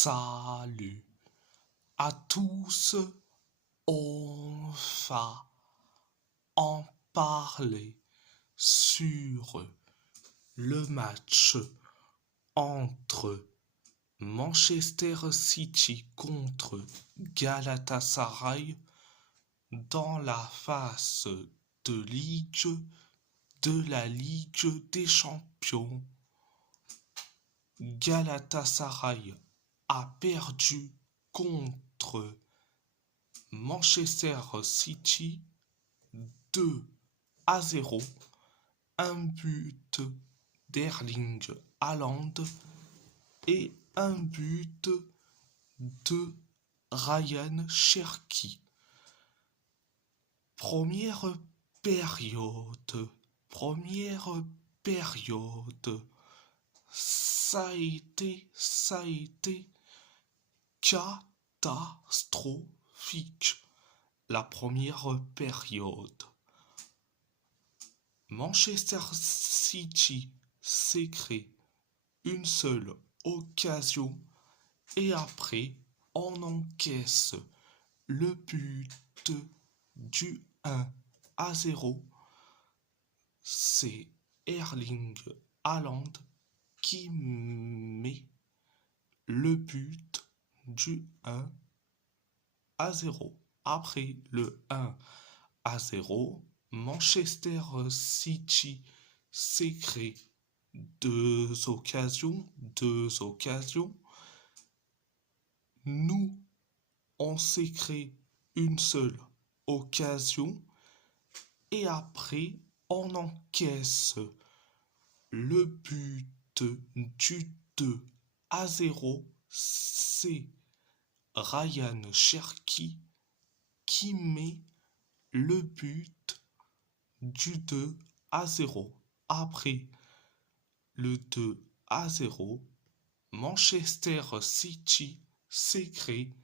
Salut à tous, on va en parler sur le match entre Manchester City contre Galatasaray dans la phase de la Ligue des Champions. Galatasaray a perdu contre Manchester City 2-0, un but d'Erling Haaland et un but de Ryan Cherki. Première période, ça a été catastrophique. La première période. Manchester City s'est créé une seule occasion et après on encaisse le but du 1-0. C'est Erling Haaland qui met le but du 1-0. Après le 1-0, Manchester City s'est créé deux occasions. Nous, on s'est créé une seule occasion et après, on encaisse le but du 2-0. C'est Ryan Cherki qui met le but du 2-0. Après le 2-0, Manchester City s'est créé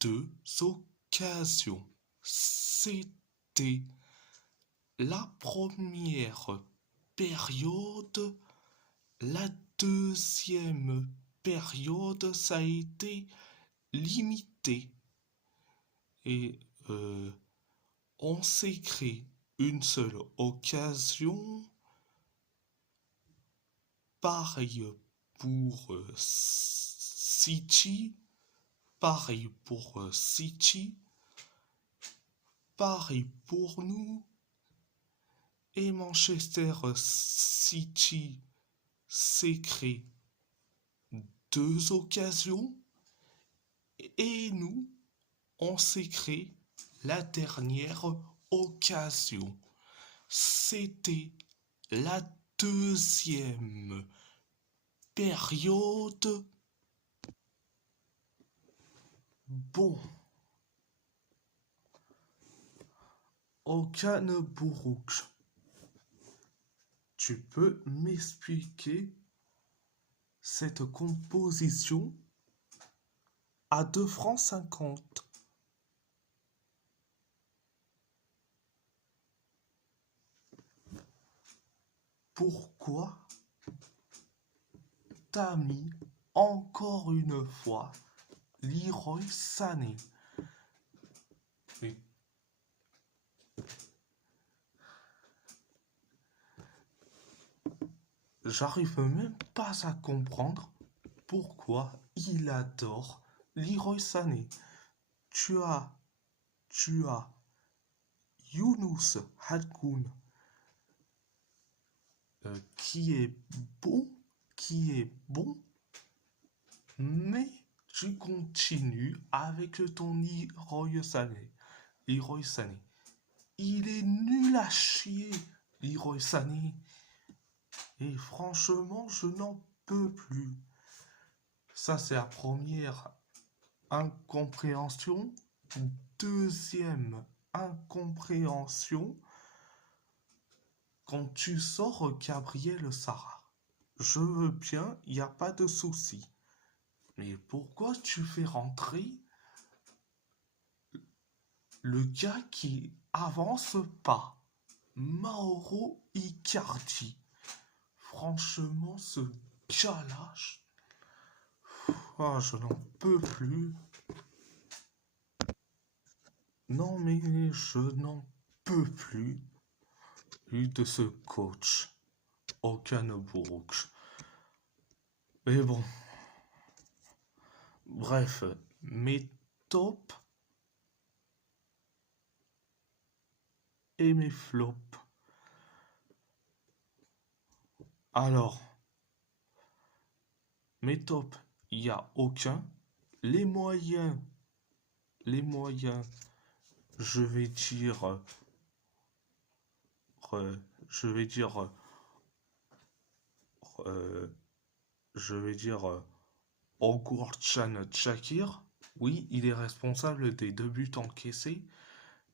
deux occasions. C'était la première période. La deuxième période, ça a été limité. Et on s'est créé une seule occasion. Pareil pour City. Pareil pour nous. Et Manchester City s'est créé deux occasions. Et nous, on s'est créé la dernière occasion. C'était la deuxième période. Bon. Okan Buruk, tu peux m'expliquer cette composition à 2,50 francs? Pourquoi t'as mis encore une fois Leroy Sané? Mais j'arrive même pas à comprendre pourquoi il adore Leroy Sané. Tu as Younous Hakoun qui est bon, mais tu continues avec ton Leroy Sané. Il est nul à chier, Leroy Sané. Et franchement, je n'en peux plus. Ça, c'est la première incompréhension. Deuxième incompréhension, quand tu sors Gabriel Sara. Je veux bien, il n'y a pas de souci. Mais pourquoi tu fais rentrer le gars qui avance pas, Mauro Icardi? Franchement, ce gars-là, Ah, je n'en peux plus. Non, mais je n'en peux plus de ce coach. Aucun Brooks. Mais bon. Bref, mes tops et mes flops. Alors, mes tops, il n'y a aucun. Les moyens, les moyens, je vais dire, je vais dire, euh, je vais dire Ogurcan Shakir. Oui, il est responsable des 2 buts encaissés,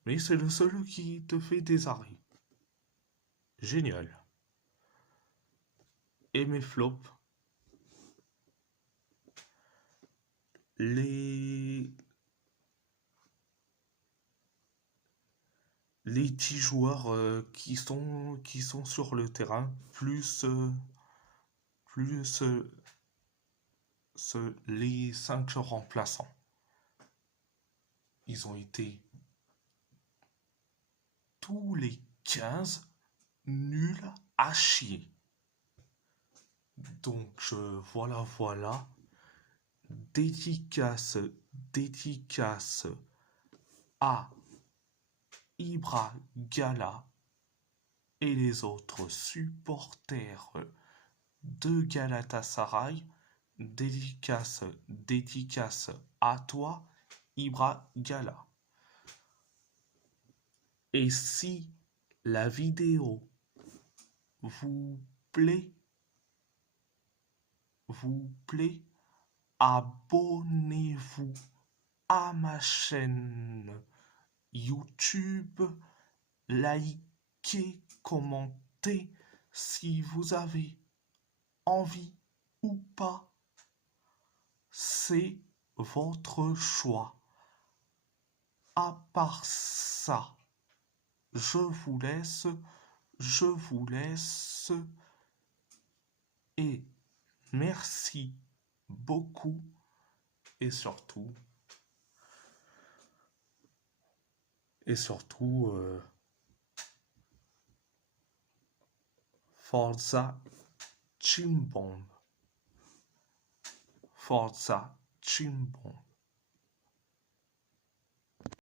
mais c'est le seul qui te fait des arrêts. Génial. Et mes flops, les les 10 joueurs qui sont sur le terrain, plus les 5 remplaçants. Ils ont été tous les 15 nuls à chier. Donc voilà. Dédicace, dédicace à Ibra Gala et les autres supporters de Galatasaray. Dédicace à toi, Ibra Gala. Et si la vidéo vous plaît, abonnez-vous à ma chaîne YouTube, likez, commentez si vous avez envie ou pas. C'est votre choix. À part ça, je vous laisse et merci beaucoup et surtout Forza Chimbomb. Forza Chimbomb.